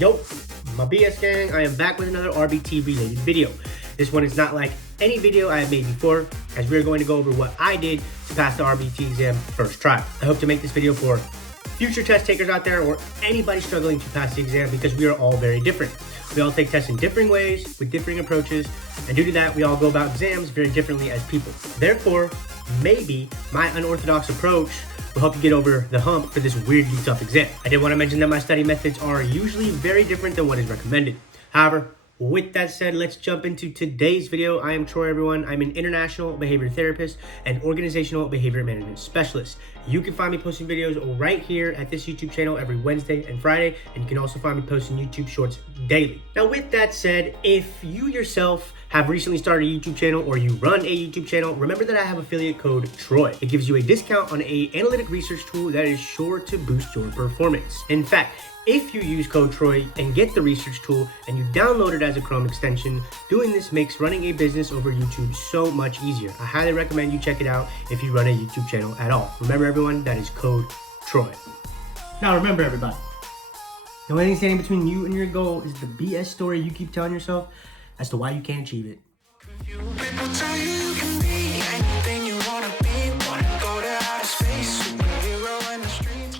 Yo, my BS gang, I am back with another RBT related video. This one is not like any video I have made before, as we're going to go over what I did to pass the RBT exam first try. I hope to make this video for future test takers out there or anybody struggling to pass the exam, because we are all very different. We all take tests in differing ways, with differing approaches, and due to that, we all go about exams very differently as people. Therefore, maybe my unorthodox approach will help you get over the hump for this weirdly tough exam. I did want to mention that my study methods are usually very different than what is recommended. However, with that said, let's jump into today's video. I am Troy, everyone. I'm an international behavior therapist and organizational behavior management specialist. You can find me posting videos right here at this YouTube channel every Wednesday and Friday, and you can also find me posting YouTube shorts daily. Now, with that said, if you yourself have recently started a YouTube channel or you run a YouTube channel, remember that I have affiliate code TROY. It gives you a discount on an analytic research tool that is sure to boost your performance. In fact, if you use code TROY and get the research tool and you download it as a Chrome extension, doing this makes running a business over YouTube so much easier. I highly recommend you check it out if you run a YouTube channel at all. Remember, everyone, that is code TROY. Now remember, everybody, the only thing standing between you and your goal is the BS story you keep telling yourself as to why you can't achieve it. People tell you you can be anything you wanna be. Wanna go to outer space, superhero in the streets.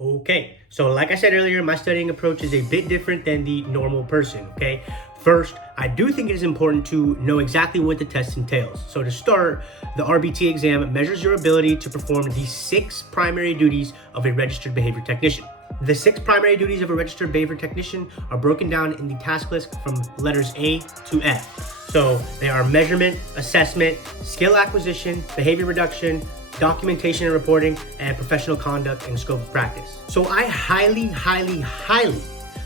Okay, so like I said earlier, my studying approach is a bit different than the normal person, okay? First, I do think it is important to know exactly what the test entails. So to start, the RBT exam measures your ability to perform the 6 primary duties of a registered behavior technician. The 6 primary duties of a registered behavior technician are broken down in the task list from letters A to F. So they are measurement, assessment, skill acquisition, behavior reduction, documentation and reporting, and professional conduct and scope of practice. So I highly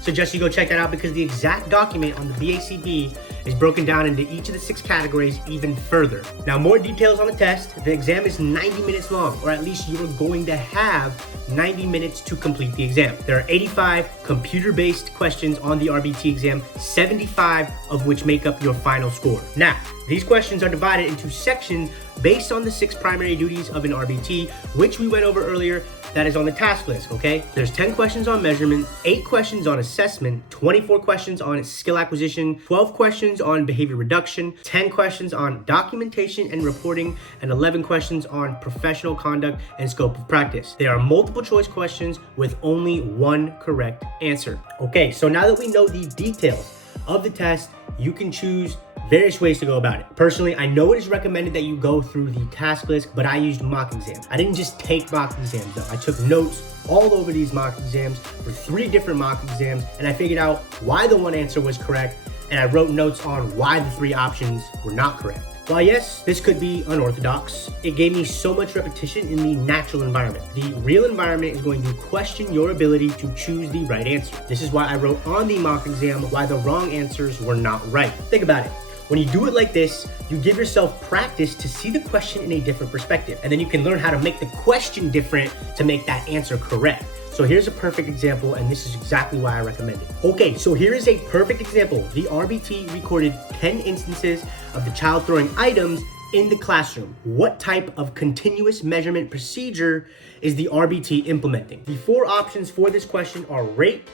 suggest you go check that out, because the exact document on the BACB is broken down into each of the 6 categories even further. Now, more details on the test. The exam is 90 minutes long, or at least you are going to have 90 minutes to complete the exam. There are 85 computer-based questions on the RBT exam, 75 of which make up your final score. Now, these questions are divided into sections based on the 6 primary duties of an RBT, which we went over earlier. That is on the task list, okay? There's 10 questions on measurement, 8 questions on assessment, 24 questions on skill acquisition, 12 questions on behavior reduction, 10 questions on documentation and reporting, and 11 questions on professional conduct and scope of practice. They are multiple choice questions with only one correct answer. Okay, so now that we know the details of the test, you can choose various ways to go about it. Personally, I know it is recommended that you go through the task list, but I used mock exams. I didn't just take mock exams though. I took notes all over these mock exams for 3 different mock exams, and I figured out why the one answer was correct, and I wrote notes on why the 3 options were not correct. While yes, this could be unorthodox, it gave me so much repetition in the natural environment. The real environment is going to question your ability to choose the right answer. This is why I wrote on the mock exam why the wrong answers were not right. Think about it. When you do it like this, you give yourself practice to see the question in a different perspective, and then you can learn how to make the question different to make that answer correct. So here's a perfect example, and this is exactly why I recommend it. Okay, so here is a perfect example. The RBT recorded 10 instances of the child throwing items in the classroom. What type of continuous measurement procedure is the RBT implementing? The 4 options for this question are rate,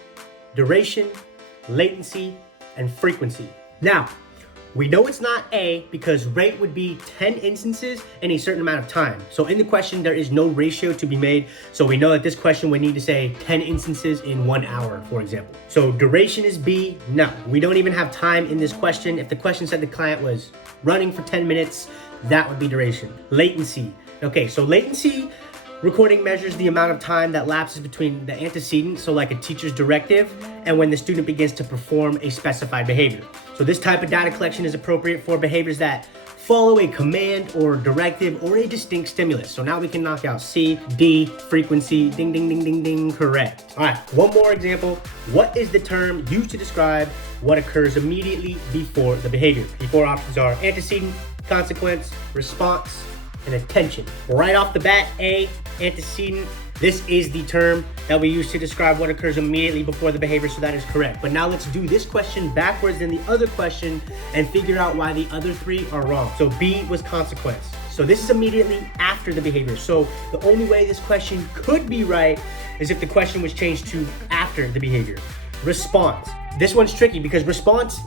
duration, latency, and frequency. Now, we know it's not A because rate would be 10 instances in a certain amount of time. So in the question, there is no ratio to be made. So we know that this question would need to say 10 instances in 1 hour, for example. So duration is B. No, we don't even have time in this question. If the question said the client was running for 10 minutes, that would be duration. Latency. Okay, so latency recording measures the amount of time that lapses between the antecedent, so like a teacher's directive, and when the student begins to perform a specified behavior. So this type of data collection is appropriate for behaviors that follow a command or directive or a distinct stimulus. So now we can knock out C, D, frequency, ding, ding, ding, ding, ding, correct. All right, one more example. What is the term used to describe what occurs immediately before the behavior? The 4 options are antecedent, consequence, response, and attention. Right off the bat, A, antecedent. This is the term that we use to describe what occurs immediately before the behavior, so that is correct. But now let's do this question backwards than the other question and figure out why the other 3 are wrong. So B was consequence. So this is immediately after the behavior. So the only way this question could be right is if the question was changed to after the behavior. response. This one's tricky because response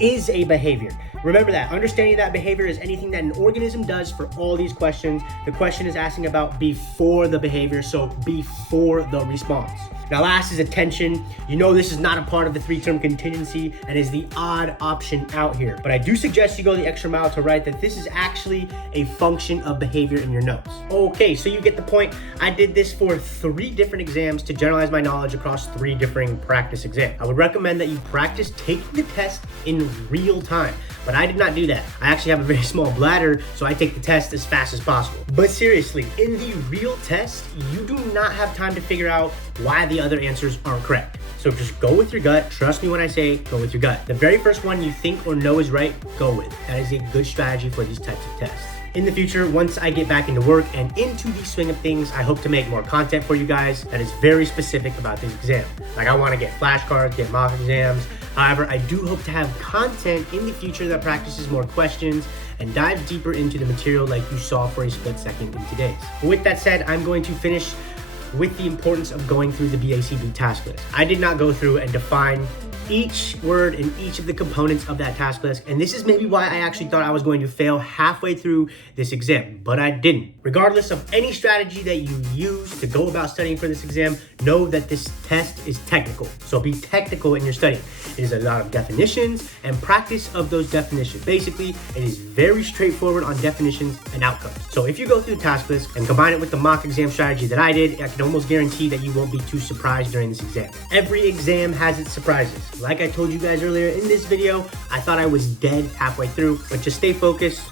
is a behavior. Remember that. Understanding that behavior is anything that an organism does for all these questions. The question is asking about before the behavior, so before the response. Now last is attention. You know this is not a part of the 3-term contingency and is the odd option out here. But I do suggest you go the extra mile to write that this is actually a function of behavior in your notes. Okay, so you get the point. I did this for 3 different exams to generalize my knowledge across 3 different practice exams. I would recommend that you practice taking the test in real time. But I did not do that. I actually have a very small bladder, so I take the test as fast as possible. But seriously, in the real test, you do not have time to figure out why the other answers aren't correct. So just go with your gut. Trust me when I say go with your gut. The very first one you think or know is right, go with. That is a good strategy for these types of tests. In the future, once I get back into work and into the swing of things, I hope to make more content for you guys that is very specific about this exam. Like I want to get flashcards, get mock exams. However, I do hope to have content in the future that practices more questions and dives deeper into the material like you saw for a split second in today's. With that said, I'm going to finish with the importance of going through the BACB task list. I did not go through and define each word in each of the components of that task list, and this is maybe why I actually thought I was going to fail halfway through this exam, but I didn't. Regardless of any strategy that you use to go about studying for this exam, know that this test is technical, so be technical in your studying. It is a lot of definitions and practice of those definitions. Basically, it is very straightforward on definitions and outcomes. So if you go through the task list and combine it with the mock exam strategy that I did, I can almost guarantee that you won't be too surprised during this exam. Every exam has its surprises. Like I told you guys earlier in this video, I thought I was dead halfway through, but just stay focused,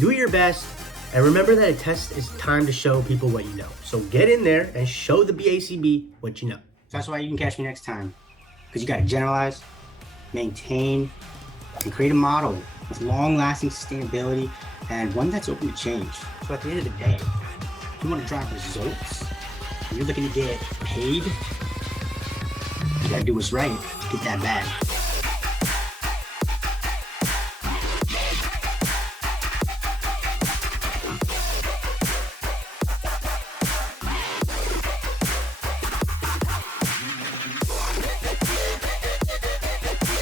do your best, and remember that a test is time to show people what you know. So get in there and show the BACB what you know. So that's why you can catch me next time, because you got to generalize, maintain, and create a model with long-lasting sustainability and one that's open to change. So at the end of the day, if you want to drive results, and you're looking to get paid, you gotta do what's right to get that bag.